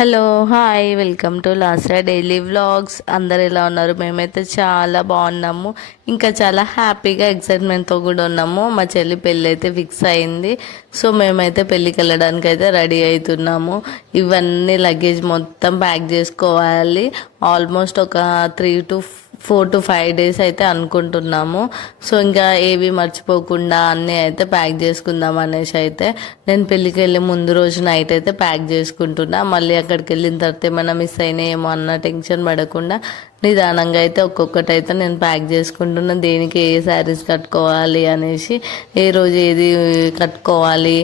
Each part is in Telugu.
Hello hi welcome to లాస్రా daily vlogs. అందరు ఎలా ఉన్నారు? మేమైతే చాలా బాగున్నాము. ఇంకా చాలా హ్యాపీగా ఎక్సైట్మెంట్తో కూడా ఉన్నాము. మా చెల్లి పెళ్ళి అయితే ఫిక్స్ అయింది. సో మేమైతే పెళ్ళికి వెళ్ళడానికి అయితే రెడీ అవుతున్నాము ఇవన్నీ లగేజ్ మొత్తం ప్యాక్ చేసుకోవాలి. ఆల్మోస్ట్ ఒక three to four to five days అయితే అనుకుంటున్నాము. సో ఇంకా ఏవి మర్చిపోకుండా అన్నీ అయితే ప్యాక్ చేసుకుందాం అనేసి అయితే నేను పెళ్ళికి వెళ్ళే ముందు రోజు నైట్ అయితే ప్యాక్ చేసుకుంటున్నా. మళ్ళీ అక్కడికి వెళ్ళిన తర్వాత ఏమైనా మిస్ అయినాయేమో అన్న టెన్షన్ పడకుండా నిదానంగా అయితే ఒక్కొక్కటి అయితే నేను ప్యాక్ చేసుకుంటున్నా. దేనికి ఏ శారీస్ కట్టుకోవాలి అనేసి ఏ రోజు ఏది కట్టుకోవాలి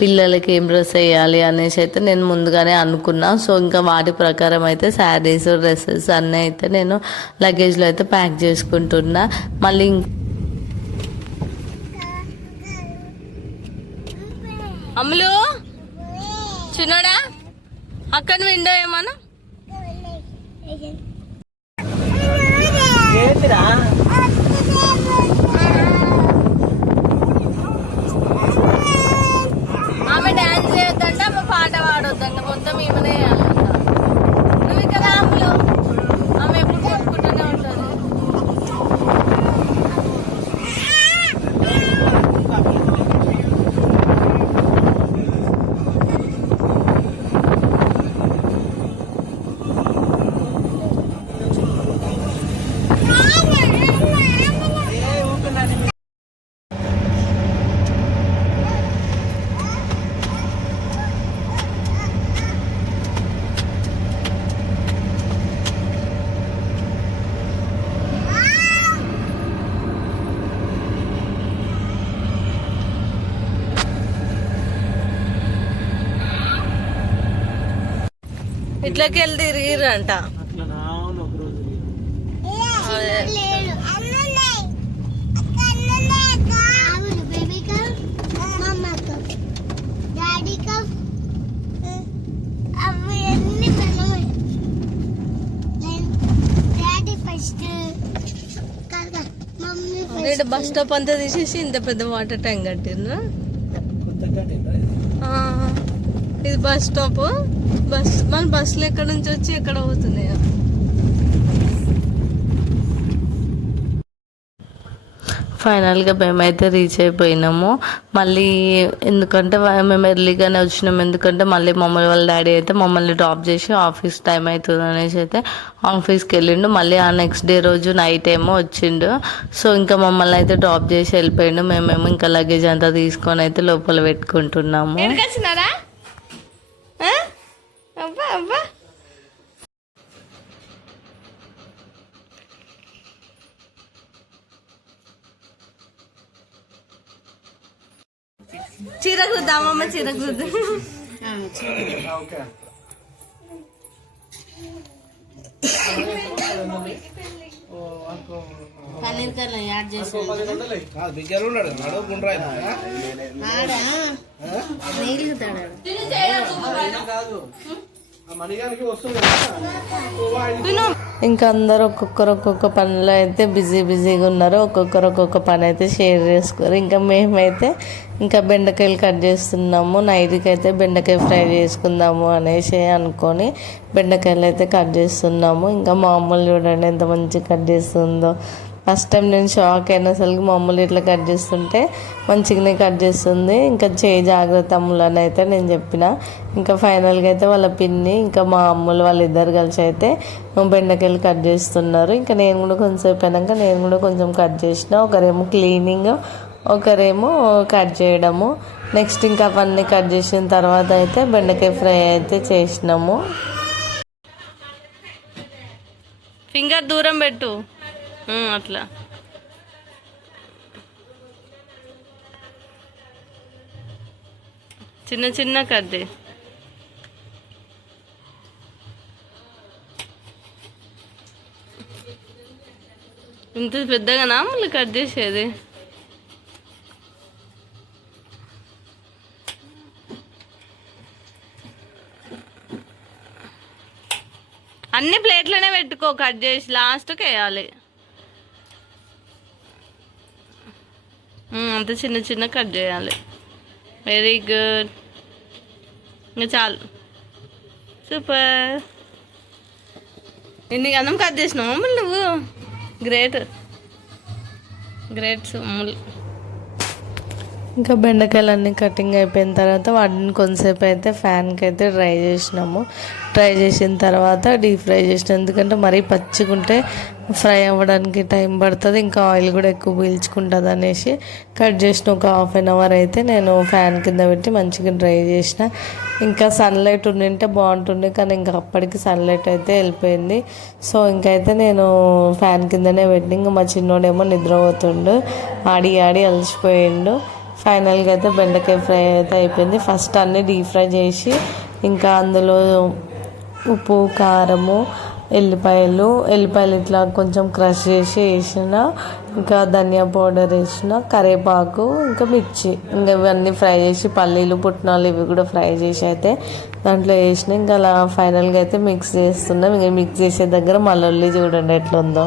పిల్లలకి ఏం డ్రెస్ వేయాలి అనేసి అయితే నేను ముందుగానే అనుకున్నా. సో ఇంకా వాటి ప్రకారం అయితే శారీస్ డ్రెస్సెస్ అన్నీ అయితే నేను లగేజ్లో అయితే ప్యాక్ చేసుకుంటున్నా. మళ్ళీ అమ్ములు చిన్నోడా? అక్కడ విండో ఏమన్నా? 对啊。ఇట్లకి వెళ్ళి తిరిగిరంట బస్ స్టాప్ అంతా తీసేసి ఇంత పెద్ద వాటర్ ట్యాంక్ కట్టిండ్రా కొత్తగా కట్టిండ్రా ఇది? ఆ, ఇది బస్ స్టాప్. బస్ మన బస్సులు ఎక్కడ నుంచి వచ్చి ఎక్కడ పోతున్నాయో ఫైనల్గా మేమైతే రీచ్ అయిపోయినాము. మళ్ళీ ఎందుకంటే మేము ఎర్లీగానే వచ్చినాము. ఎందుకంటే మళ్ళీ మమ్మల్ని వాళ్ళ డాడీ అయితే మమ్మల్ని డ్రాప్ చేసి ఆఫీస్ టైం అవుతుంది అనేసి అయితే ఆఫీస్కి వెళ్ళిండు. మళ్ళీ ఆ నెక్స్ట్ డే రోజు నైట్ ఏమో వచ్చిండు. సో ఇంకా మమ్మల్ని అయితే డ్రాప్ చేసి వెళ్ళిపోయిండు. మేమేమో ఇంకా లగేజ్ అంతా తీసుకొని అయితే లోపల పెట్టుకుంటున్నాము. కుద్దామమ్మ చీర కుద్దాం ఓకే. పన్నీర్ కర్రీ యాడ్ చేసి కాదు దగ్గర ఉన్నాడు. నడు గుండ్రాయి కాదు ఆ మణిగానికి వస్తుంది కదా. ఇంకా అందరు ఒక్కొక్కరు ఒక్కొక్క పనిలో అయితే బిజీ బిజీగా ఉన్నారు. ఒక్కొక్కరు ఒక్కొక్క పని అయితే షేర్ చేసుకోరు. ఇంకా మేమైతే ఇంకా బెండకాయలు కట్ చేస్తున్నాము. నైట్కి అయితే బెండకాయ ఫ్రై చేసుకుందాము అనేసి అనుకొని బెండకాయలు అయితే కట్ చేస్తున్నాము. ఇంకా మా చూడండి ఎంత మంచిగా కట్ చేస్తుందో. ఫస్ట్ టైం నేను షాక్ అయిన అసలు మమ్మల్ని ఇట్లా కట్ చేస్తుంటే మంచిగానే కట్ చేస్తుంది. ఇంకా చేయి జాగ్రత్త అమ్ములని అయితే నేను చెప్పిన. ఇంకా ఫైనల్గా అయితే వాళ్ళ పిన్ని ఇంకా మా అమ్ములు వాళ్ళిద్దరు కలిసి అయితే బెండకాయలు కట్ చేస్తున్నారు. ఇంకా నేను కూడా కొంచెంసేపు అయినాక నేను కూడా కొంచెం కట్ చేసిన. ఒకరేమో క్లీనింగ్ ఒకరేమో కట్ చేయడము. నెక్స్ట్ ఇంకా అవన్నీ కట్ చేసిన తర్వాత అయితే బెండకాయ ఫ్రై అయితే చేసినాము. ఫింగర్ దూరం పెట్టు. అట్లా. చిన్న చిన్న కట్ ఇంత పెద్దగానా మళ్ళీ కట్ చేసేది? అన్ని ప్లేట్లోనే పెట్టుకో కట్ చేసి లాస్ట్కి వేయాలి. అంత చిన్న చిన్న కట్ చేయాలి. వెరీ గుడ్ ఇంకా చాలు. సూపర్ ఎన్ని గంధం కట్ చేసినావు అమ్ములు నువ్వు? గ్రేట్ గ్రేట్ అమ్ములు. ఇంకా బెండకాయలు అన్నీ కటింగ్ అయిపోయిన తర్వాత వాటిని కొంతసేపు అయితే ఫ్యాన్కి అయితే డ్రై చేసినాము. డ్రై చేసిన తర్వాత డీప్ ఫ్రై చేసిన ఎందుకంటే మరీ పచ్చిగుంటే ఫ్రై అవ్వడానికి టైం పడుతుంది ఇంకా ఆయిల్ కూడా ఎక్కువ పీల్చుకుంటుంది అనేసి కట్ చేసిన ఒక హాఫ్ అన్ అవర్ అయితే నేను ఫ్యాన్ కింద పెట్టి మంచిగా డ్రై చేసిన. ఇంకా సన్లైట్ ఉండింటే బాగుంటుండే కానీ ఇంకా అప్పటికి సన్లైట్ అయితే వెళ్ళిపోయింది. సో ఇంకైతే నేను ఫ్యాన్ కిందనే పెట్టి ఇంకా మా చిన్నోడేమో నిద్రపోతుండు ఆడి ఆడి అలసిపోయిండు. ఫైనల్గా అయితే బెండకాయ ఫ్రై అయితే అయిపోయింది. ఫస్ట్ అన్నీ డీప్ ఫ్రై చేసి ఇంకా అందులో ఉప్పు కారము ఎల్లిపాయలు ఎల్లిపాయలు ఇట్లా కొంచెం క్రష్ చేసి వేసిన ఇంకా ధనియా పౌడర్ వేసిన కరివేపాకు ఇంకా మిర్చి ఇంకా ఇవన్నీ ఫ్రై చేసి పల్లీలు పుట్నాలు ఇవి కూడా ఫ్రై చేసి అయితే దాంట్లో వేసిన ఇంకా అలా ఫైనల్గా అయితే మిక్స్ చేస్తున్నాం. ఇంకా మిక్స్ చేసే దగ్గర మళ్ళీ చూడండి ఎట్లా ఉందో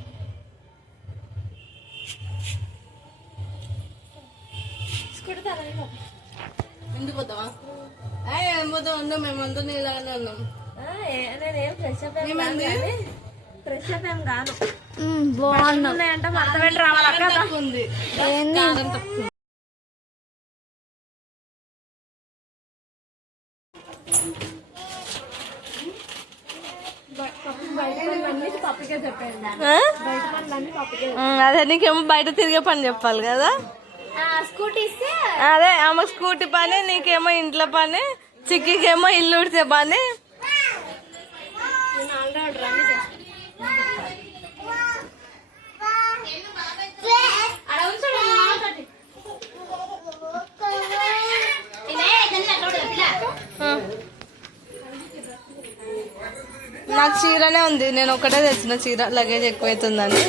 ఏ, ఏం పోతాం ఉన్నాం మేమంతా నీలాగానే ఉన్నాం అదే నీకేమో బయట తిరిగే పని చెప్పాలి కదా. స్కూటీ అదే ఆమె స్కూటీ పని నీకేమో ఇంట్లో పని. చిక్కికేమో ఇల్లు ఉడిచే పని ఆ. నాకు చీరనే ఉంది నేను ఒకటే తెచ్చిన చీర లగేజ్ ఎక్కువైతుందని.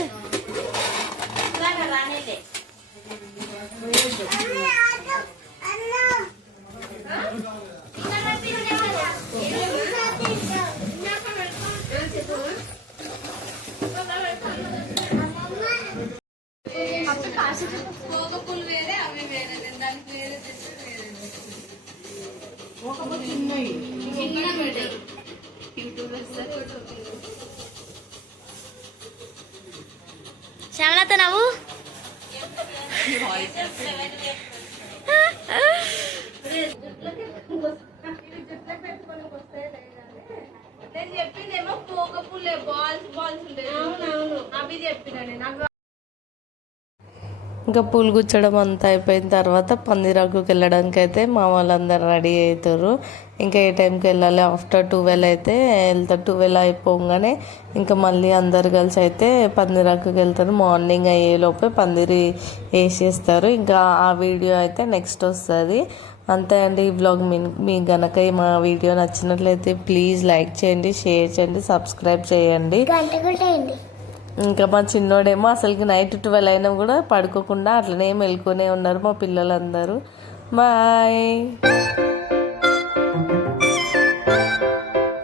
శ్యామలత నవ్వు ఇంకా పూలు గుచ్చడం అంతా అయిపోయిన తర్వాత పందిరాకుకి వెళ్ళడానికి అయితే మా వాళ్ళందరూ రెడీ అవుతారు ఇంకా ఏ టైంకి వెళ్ళాలి? ఆఫ్టర్ ట్వెల్వ్ అయితే వెళ్తారు ట్వెల్వ్ అయిపోగానే ఇంకా మళ్ళీ అందరు కలిసి అయితే పందిరాకుకి వెళ్తారు. మార్నింగ్ అయ్యేలోపే పందిరి వేసేస్తారు. ఇంకా ఆ వీడియో అయితే నెక్స్ట్ వస్తుంది. అంతే అండి ఈ బ్లాగ్ మీ మీకు గనక మా వీడియో నచ్చినట్లయితే ప్లీజ్ లైక్ చేయండి షేర్ చేయండి సబ్స్క్రైబ్ చేయండి. ఇంకా మా చిన్నోడేమో అసలుకి నైట్ ట్వెల్వ్ అయినా కూడా పడుకోకుండా అట్లనే మెలుకునే ఉన్నారు మా పిల్లలందరూ. బాయ్.